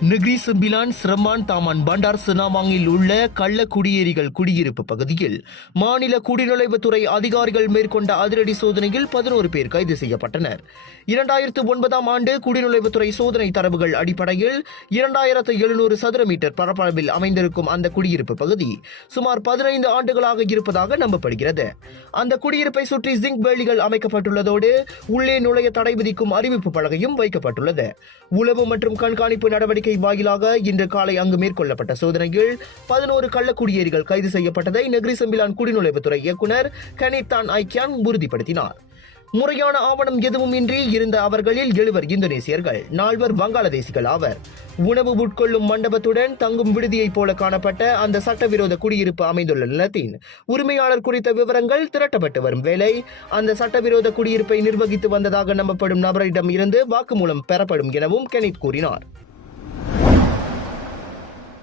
Negeri Sembilan சிரமான் Taman பண்டார் சினாமாங்கில் உள்ள கள்ள குடியேறிகள் குடியிருப்பு பகுதியில் மாநில குடிநுழைவுத்துறை அதிகாரிகள் மேற்கொண்ட அதிரடி சோதனையில் 11 பேர் கைது செய்யப்பட்டனர். 2009 ஆண்டு குடிநுழைவுத்துறை சோதனை தரவுகள் அடிப்படையில் 2700 சதுர மீட்டர் பரப்பளவில் அமைந்திருக்கும் அந்த குடியிருப்பு பகுதி சுமார் 15 ஆண்டுகளாக இருப்பதாக நம்பப்படுகிறது. அந்த குடியிருப்பை சுற்றி ஜிங்க் வேலிகள் அமைக்கப்பட்டுள்ளதோடு உள்ளே நுழைய தடை விதிக்கும் அறிவிப்பு பலகையும் வைக்கப்பட்டுள்ளது. உளவு மற்றும் கண்காணிப்பு நடவடிக்கை வாயிலாக இன்று காலை அங்கு மேற்கொள்ளப்பட்ட சோதனையில் 11 கள்ளக்குடியேறிகள் கைது செய்யப்பட்டதை நெகிரி செம்பிலான் குடிநுழைவுத்துறை இயக்குநர் கனித்தான் ஐக்கியான் உறுதிப்படுத்தினார். முறையான ஆவணம் எதுவும் இன்றி இருந்த அவர்களில் 7 இந்தோனேசியர்கள், 4 வங்காளதேசிகள் ஆவர். உணவு உட்கொள்ளும் மண்டபத்துடன் தங்கும் விடுதியைப் போல காணப்பட்ட அந்த சட்டவிரோத குடியிருப்பு அமைந்துள்ள நிலத்தின் உரிமையாளர் குறித்த விவரங்கள் திரட்டப்பட்டு வரும் வேளை அந்த சட்டவிரோத குடியிருப்பை நிர்வகித்து வந்ததாக நம்பப்படும் நபரிடம் இருந்து வாக்குமூலம் பெறப்படும் எனவும் கெனித் கூறினார்.